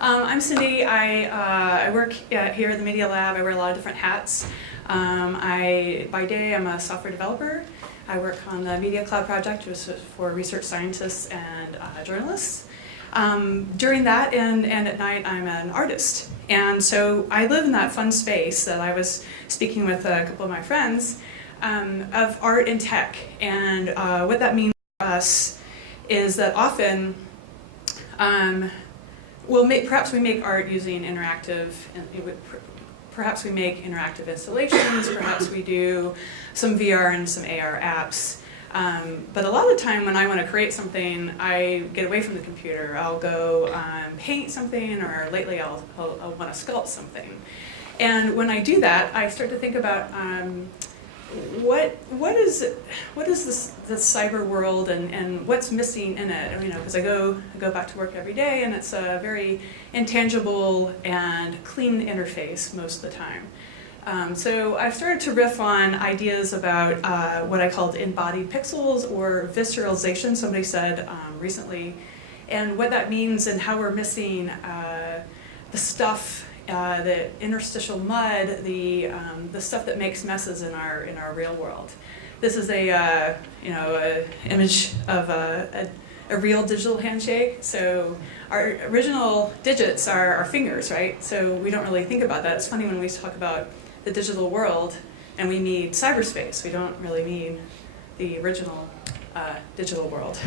I'm Cindy. I work here at the Media Lab. I wear a lot of different hats. By day, I'm a software developer. I work on the Media Cloud project, which is for research scientists and journalists. During that and at night, I'm an artist. And so I live in that fun space that I was speaking with a couple of my friends of art and tech. And what that means for us is that often perhaps we make art using interactive, perhaps we make interactive installations, perhaps we do some VR and some AR apps. But a lot of the time when I want to create something, I get away from the computer. I'll go paint something, or lately I'll want to sculpt something. And when I do that, I start to think about what is this cyber world and what's missing in it? You know, because I go back to work every day, and it's a very intangible and clean interface most of the time. So I've started to riff on ideas about what I called embodied pixels or visceralization. Somebody said recently, and what that means and how we're missing the stuff. The interstitial mud, the stuff that makes messes in our real world. This is a image of a real digital handshake. So our original digits are our fingers, right? So we don't really think about that. It's funny when we talk about the digital world and we need cyberspace. We don't really mean the original digital world.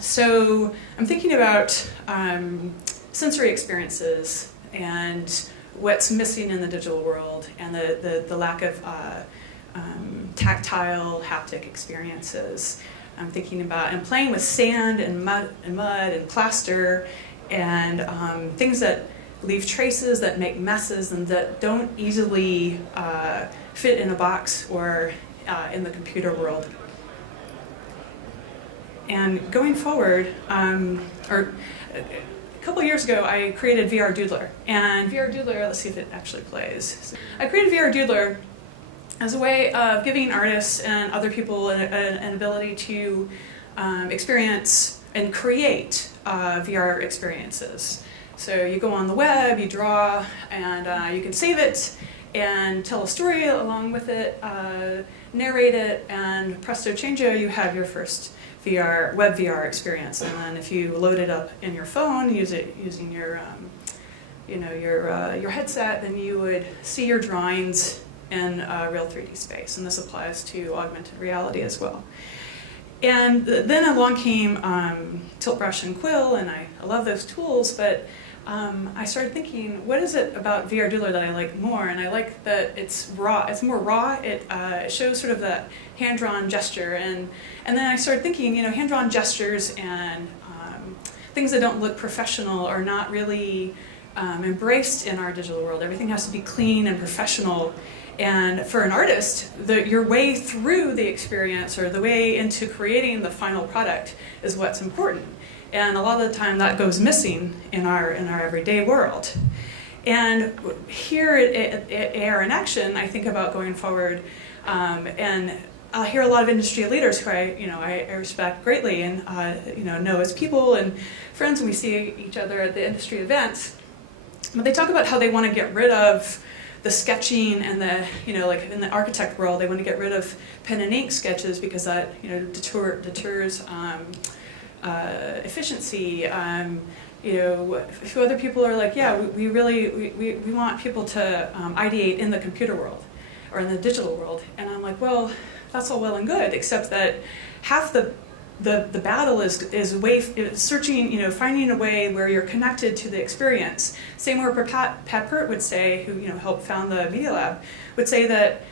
So I'm thinking about sensory experiences and what's missing in the digital world, and the lack of tactile, haptic experiences. I'm thinking about and playing with sand and mud and plaster and things that leave traces, that make messes, and that don't easily fit in a box or in the computer world. And going forward, a couple of years ago, I created VR Doodler. And VR Doodler, let's see if it actually plays. I created VR Doodler as a way of giving artists and other people an ability to experience and create VR experiences. So you go on the web, you draw, and you can save it and tell a story along with it, narrate it, and presto changeo, you have your first web VR experience. And then if you load it up in your phone, using your headset, then you would see your drawings in real 3D space. And this applies to augmented reality as well. And then along came Tilt Brush and Quill, and I love those tools, but I started thinking, what is it about VR Doodler that I like more? And I like that it's raw. It's more raw. It shows sort of that hand-drawn gesture. And then I started thinking, hand-drawn gestures and things that don't look professional are not really embraced in our digital world. Everything has to be clean and professional. And for an artist, your way through the experience or the way into creating the final product is what's important. And a lot of the time that goes missing in our everyday world. And here at AR in Action, I think about going forward, and I'll hear a lot of industry leaders who I respect greatly and know as people and friends, and we see each other at the industry events. But they talk about how they want to get rid of the sketching and like in the architect world, they want to get rid of pen and ink sketches because that deters efficiency. If other people are like, yeah, we want people to ideate in the computer world or in the digital world, and I'm like, well, that's all well and good, except that half the battle is searching, finding a way where you're connected to the experience. Same where Pat Pert would say, who helped found the Media Lab, would say that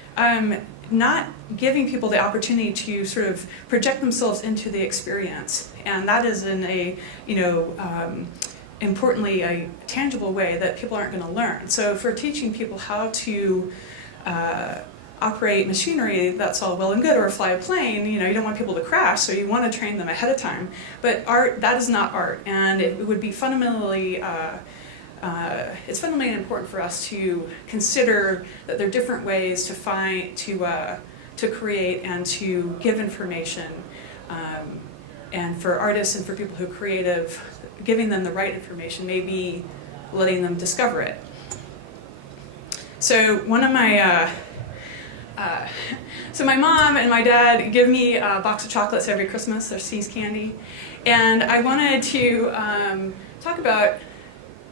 not giving people the opportunity to sort of project themselves into the experience, and that is in a importantly a tangible way that people aren't going to learn. So if we're teaching people how to operate machinery, that's all well and good, or fly a plane, you don't want people to crash, so you want to train them ahead of time. But art, that is not art, and it would be fundamentally it's fundamentally important for us to consider that there are different ways to create and to give information, and for artists and for people who are creative, giving them the right information, maybe letting them discover it. So one of my, so my mom and my dad give me a box of chocolates every Christmas. They're See's candy, and I wanted to talk about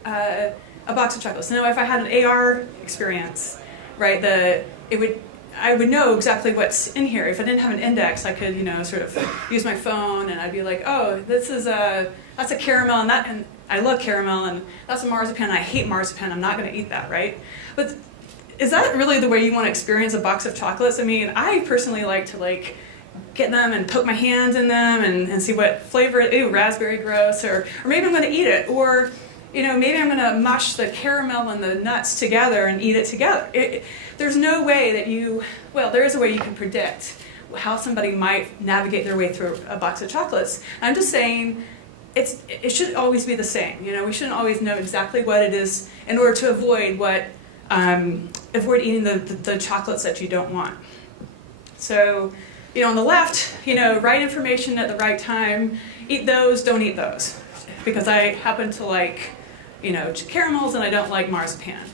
a box of chocolates. Now, if I had an AR experience, right, I would know exactly what's in here. If I didn't have an index, I could, sort of use my phone, and I'd be like, oh, that's a caramel, and I love caramel, and that's a marzipan. I hate marzipan. I'm not going to eat that, right? But is that really the way you want to experience a box of chocolates? I mean, I personally like to get them and poke my hands in them and see what flavor. Ooh, raspberry, gross. Or maybe I'm going to eat it, or maybe I'm going to mush the caramel and the nuts together and eat it together. There's no way that well, there is a way you can predict how somebody might navigate their way through a box of chocolates. I'm just saying it should always be the same. We shouldn't always know exactly what it is in order to avoid avoid eating the chocolates that you don't want. So, on the left, right information at the right time, eat those, don't eat those. Because I happen to like, caramels and I don't like marzipan.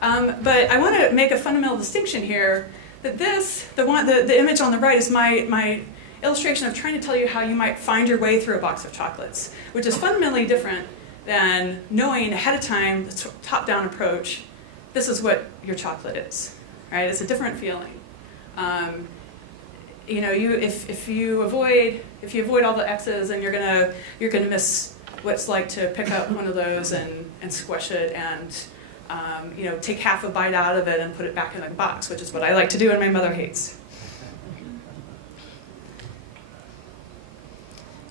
But I want to make a fundamental distinction here that the image on the right is my illustration of trying to tell you how you might find your way through a box of chocolates, which is fundamentally different than knowing ahead of time the top-down approach. This is what your chocolate is, right? It's a different feeling. If you avoid all the X's, and you're gonna miss what it's like to pick up one of those and squish it and take half a bite out of it and put it back in the box, which is what I like to do and my mother hates.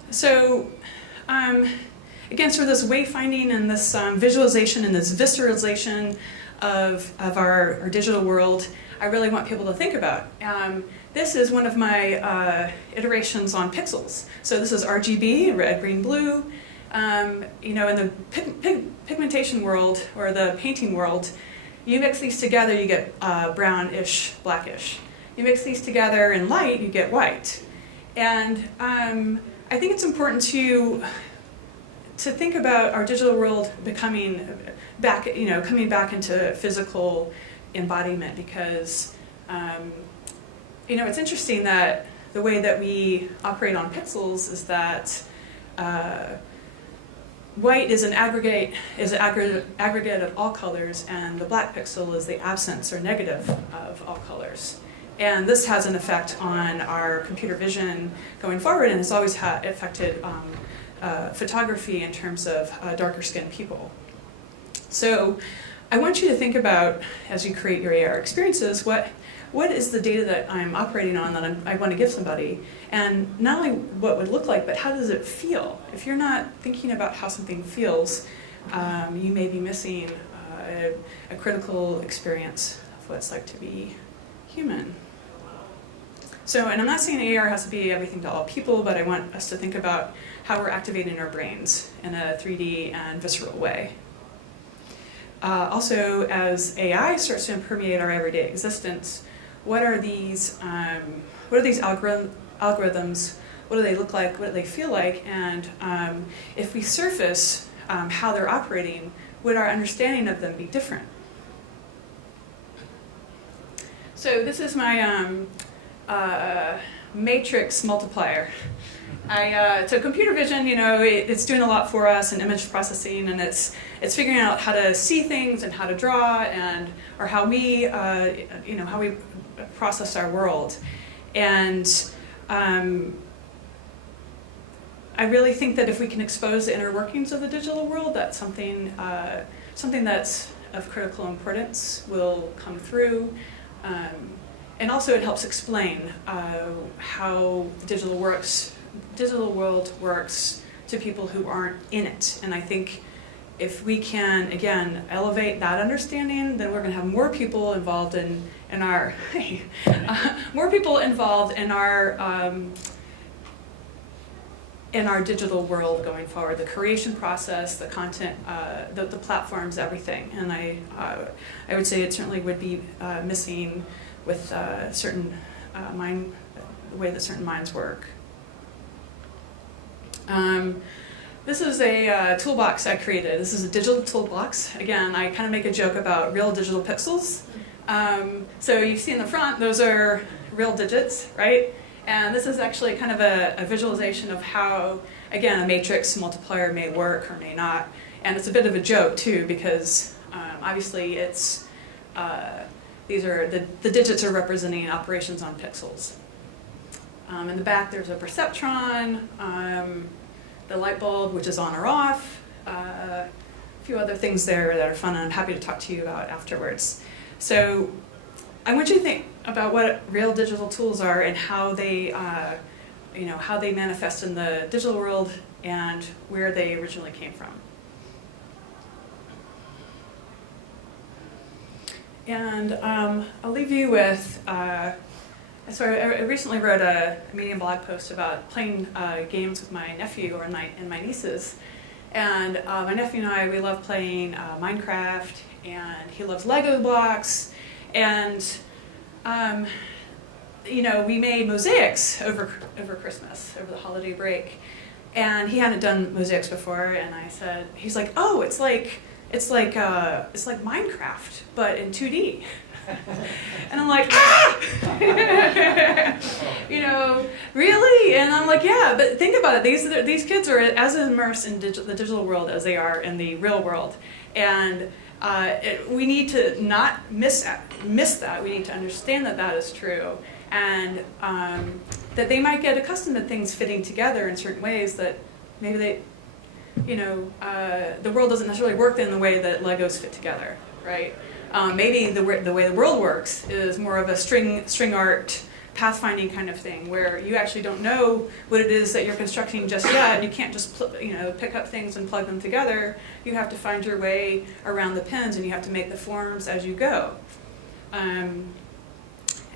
So again, sort of this wayfinding and this visualization and this visceralization of our digital world, I really want people to think about. This is one of my iterations on pixels. So this is RGB, red, green, blue. In the pigmentation world, or the painting world, you mix these together, you get brownish, blackish. You mix these together in light, you get white. And I think it's important to think about our digital world coming back into physical embodiment, because it's interesting that the way that we operate on pixels is that white is an aggregate of all colors, and the black pixel is the absence or negative of all colors. And this has an effect on our computer vision going forward, and has always affected photography in terms of darker skinned people. So I want you to think about, as you create your AR experiences, what is the data that I'm operating on that I want to give somebody? And not only what it would look like, but how does it feel? If you're not thinking about how something feels, you may be missing a critical experience of what it's like to be human. So, and I'm not saying AR has to be everything to all people, but I want us to think about how we're activating our brains in a 3D and visceral way. Also, as AI starts to permeate our everyday existence, what are these algorithms? What do they look like? What do they feel like? And if we surface how they're operating, would our understanding of them be different? So this is my matrix multiplier. So computer vision, it's doing a lot for us in image processing, and it's figuring out how to see things and how to draw, or how we process our world. And I really think that if we can expose the inner workings of the digital world, that's something that's of critical importance will come through. And also it helps explain how the digital world works to people who aren't in it. And I think if we can, again, elevate that understanding, then we're going to have more people involved in our digital world going forward. The creation process, the content, the platforms, everything. And I would say it certainly would be missing with certain the way that certain minds work. This is a toolbox I created. This is a digital toolbox. Again, I kind of make a joke about real digital pixels. So you see in the front, those are real digits, right? And this is actually kind of a visualization of how, again, a matrix multiplier may work or may not. And it's a bit of a joke, too, because obviously it's, these are, the digits are representing operations on pixels. In the back, there's a perceptron, the light bulb, which is on or off, a few other things there that are fun and I'm happy to talk to you about afterwards. So I want you to think about what real digital tools are and how they, how they manifest in the digital world and where they originally came from. And I'll leave you with, so I recently wrote a Medium blog post about playing games with my nephew and my nieces. And my nephew and I, we love playing Minecraft, and he loves Lego blocks. And, we made mosaics over Christmas, over the holiday break. And he hadn't done mosaics before, and I said, he's like, oh, it's like Minecraft, but in 2D. And I'm like, ah! Really? And I'm like, yeah, but think about it. These kids are as immersed in the digital world as they are in the real world. And we need to not miss that. We need to understand that that is true. And that they might get accustomed to things fitting together in certain ways that maybe they, the world doesn't necessarily work in the way that Legos fit together, right? Maybe the way the world works is more of a string art, pathfinding kind of thing, where you actually don't know what it is that you're constructing just yet. You can't just pick up things and plug them together. You have to find your way around the pins, and you have to make the forms as you go.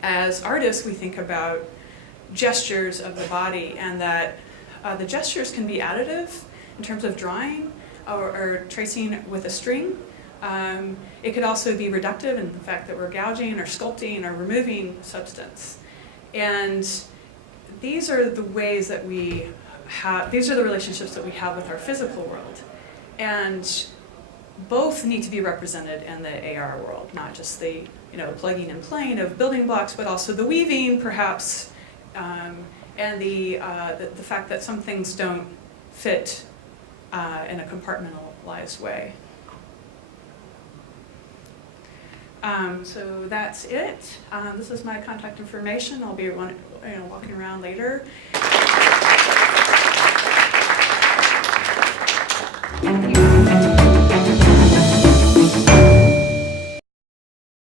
As artists, we think about gestures of the body, and that the gestures can be additive in terms of drawing or tracing with a string. It could also be reductive in the fact that we're gouging or sculpting or removing substance. And these are the ways that we have, these are the relationships that we have with our physical world. And both need to be represented in the AR world, not just the plugging and playing of building blocks, but also the weaving, perhaps, and the fact that some things don't fit in a compartmentalized way. So that's it. This is my contact information. I'll be walking around later. Thank you.